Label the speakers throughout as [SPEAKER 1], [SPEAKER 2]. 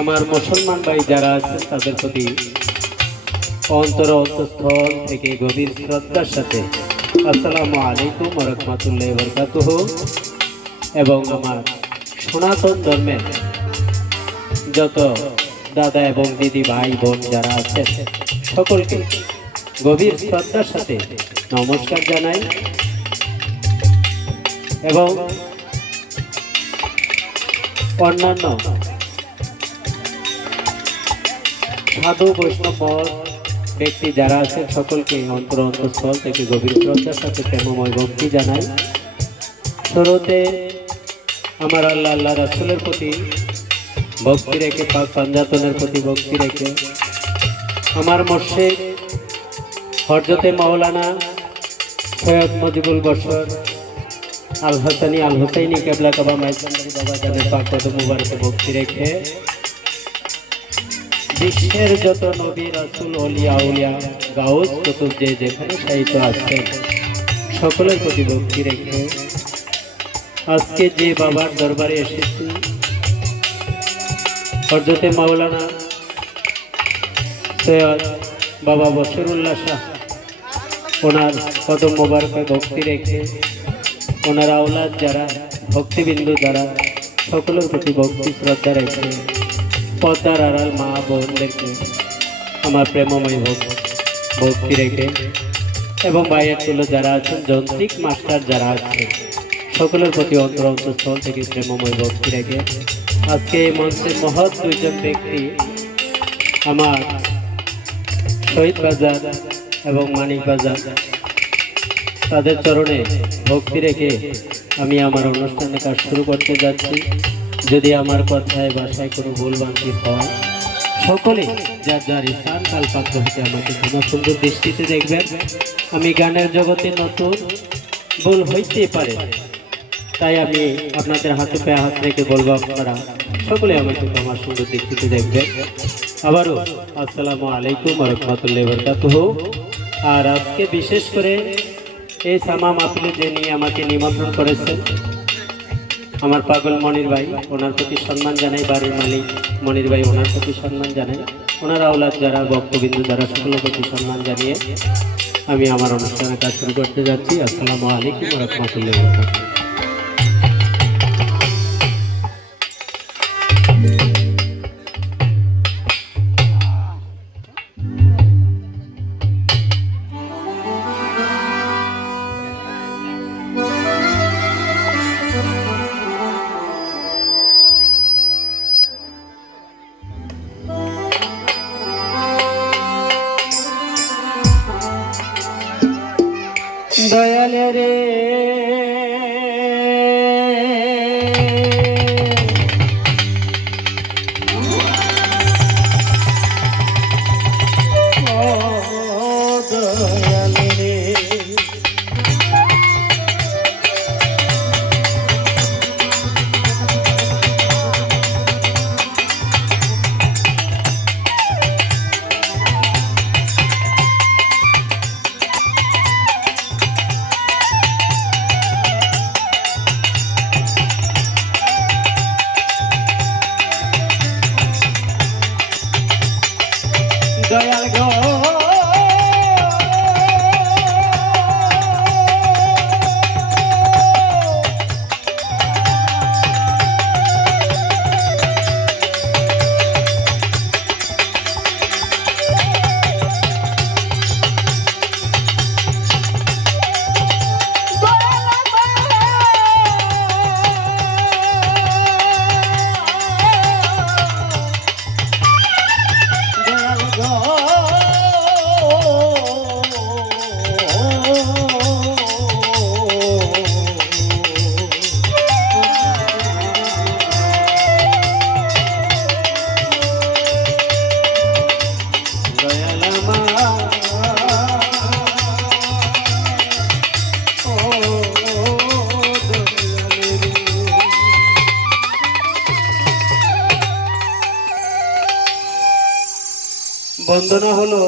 [SPEAKER 1] আমার মুসলমান ভাই যারা আছেন তাদের প্রতি অন্তর অন্তঃস্থল থেকে গভীর শ্রদ্ধার সাথে আসসালামু আলাইকুম রহমতুল্লাহ বরকাতুহ। এবং আমার সনাতন ধর্মের যত দাদা এবং দিদি, ভাই, বোন যারা আছেন সকলকে গভীর শ্রদ্ধার সাথে নমস্কার জানাই। এবং অন্যান্য। সাধু, বৈষ্ণব ব্যক্তি যারা আছেন, সকলকে অন্তর অন্তঃস্থল থেকে গভীর শ্রদ্ধার সাথে প্রেমময় ভক্তি জানাই। শুরুতে আমার আল্লাহ আল্লাহ রাসুলের প্রতি ভক্তি রেখে, পাক পাঞ্জাতনের প্রতি ভক্তি রেখে, আমার মর্শেদ হরজতে মাওলানা সৈয়দ মজিবুল বসর আল হাসানি, আল হুসাইনি, কেবলা কাবা মাইজানি বাবা জানের পাক কত ভক্তি রেখে বিশ্বের যত নবী রাসুল, অলিয়া, উলিয়া, গাউস, কুতুব যে যেখানে সাহিত্য আছেন, সকলের প্রতি ভক্তি রেখে আজকে যে বাবার দরবারে এসেছি হরজতে মাওলানা সৈয়দ বাবা বসিরুল্লাহ শাহ, ওনার কদম মোবারকে ভক্তি রেখে ওনার আওলাদ যারা, ভক্তিবিন্দু যারা, সকলের প্রতি ভক্তি, শ্রদ্ধা রেখে পদ্মার আড়াল মা বোনদেরকে আমার প্রেমময় ভক্তি ভক্তি রেখে এবং বাইরেগুলো যারা আছেন যন্ত্রিক মাস্টার যারা আছেন সকলের প্রতি অন্তর অন্তঃস্থল থেকে প্রেমময় ভক্তি রেখে আজকে এই মঞ্চে মহৎ দুইজন ব্যক্তি আমার শহীদ বাজার এবং মানিক বাজার তাদের চরণে ভক্তি রেখে আমি আমার অনুষ্ঠানের কাজ শুরু করতে যাচ্ছি। যদি আমার কথায় বাসায় কোনো ভুল বান্তি হয়, সকলে যার যার স্থান কাল পাত্র হতে আমাকে ক্ষমা সুন্দর দৃষ্টিতে দেখবেন। আমি গানের জগতে নতুন ভুল হইতেই পারে। তাই আমি আপনাদের হাতে পায়ে হাত রেখে বলব, আপনারা সকলে আমাকে ক্ষমা সুন্দর দৃষ্টিতে দেখবেন। আবারও আসসালামু আলাইকুম রহমতুল্লাহ বরকাতুহ। আর আজকে বিশেষ করে এই সামা মাহফিলে যে নিয়ে আমাকে নিমন্ত্রণ করেছেন? আমার পাগল মনির ভাই, ওনার প্রতি সম্মান জানাই, বাড়ির মালিক মনির ভাই ওনার প্রতি সম্মান জানাই। ওনার আওলাদ যারা বক্তবিন্দু যারা, সকলের প্রতি সম্মান জানিয়ে আমি আমার অনুষ্ঠানের কাজ শুরু করতে যাচ্ছি। আসসালামু আলাইকুম রহমতুল্লাহ বন্দনা হলো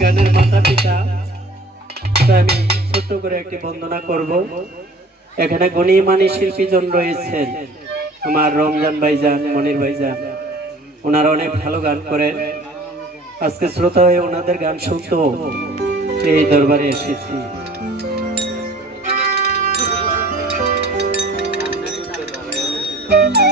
[SPEAKER 1] গানের মাতা পিতা। আমি ছোট্ট করে একটি বন্দনা করব। এখানে গুণী মানী শিল্পীজন রয়েছেন। আমার রমজান ভাইজান, মনির ভাইজান। ওনারা অনেক ভালো গান করেন। আজকে শ্রোতা হয়ে ওনাদের গান শুনতেও এই দরবারে এসেছি। ওরে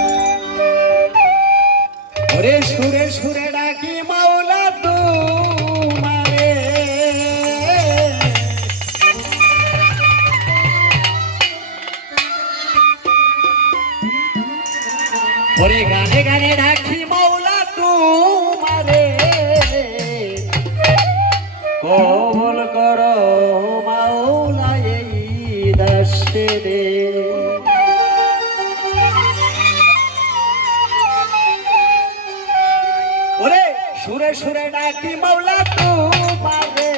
[SPEAKER 1] সুরে ডাকি মাওলা তোমারে।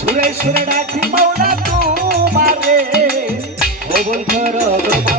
[SPEAKER 1] সুরে সুরে ডাকি মাওলা তোমারে। কবুল করো গো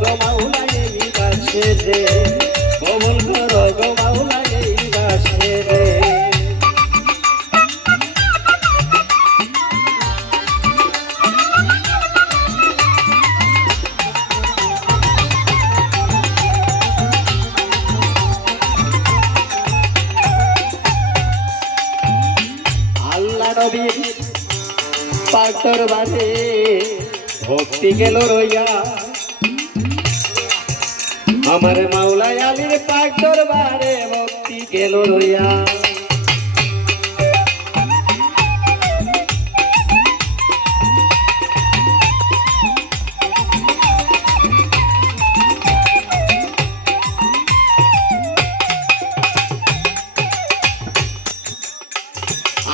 [SPEAKER 1] গো মাওলা এই দাসে রে। কবুল করো গো মাওলা এই দাসে রে নবীর পাকর বাজে ভক্তি গেল রইয়া। আমার মাওলাই আলীর পাক দরবারে ভক্তি গেল রইয়া।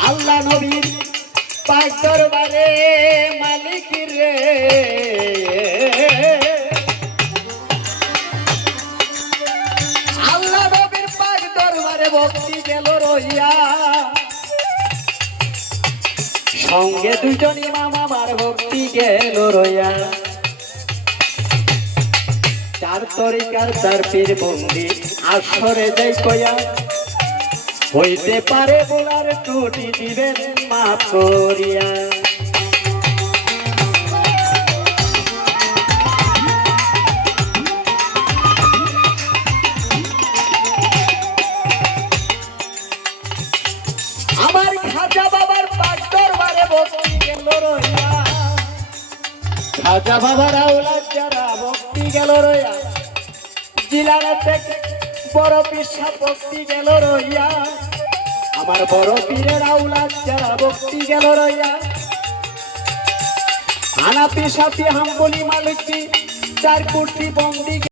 [SPEAKER 1] আল্লাহ নবীর পাক দরবারে মালিক রে। গেল রইয়া সঙ্গে দুজনই মামা আমার ভক্তি গেল রইয়া। চার তরিকার তার পীর বন্দি আসরে যাই কয়া। হইতে পারে বলার টুটি দিবেন মাফ করিয়া। বড় পিসা ভক্তি গেল রইয়া। আমার বড় পীরের আওলাদ যারা ভক্তি গেল রইয়া। আনা পিসাপি হাম্বলি মালিকি, চার কোটি বন্দি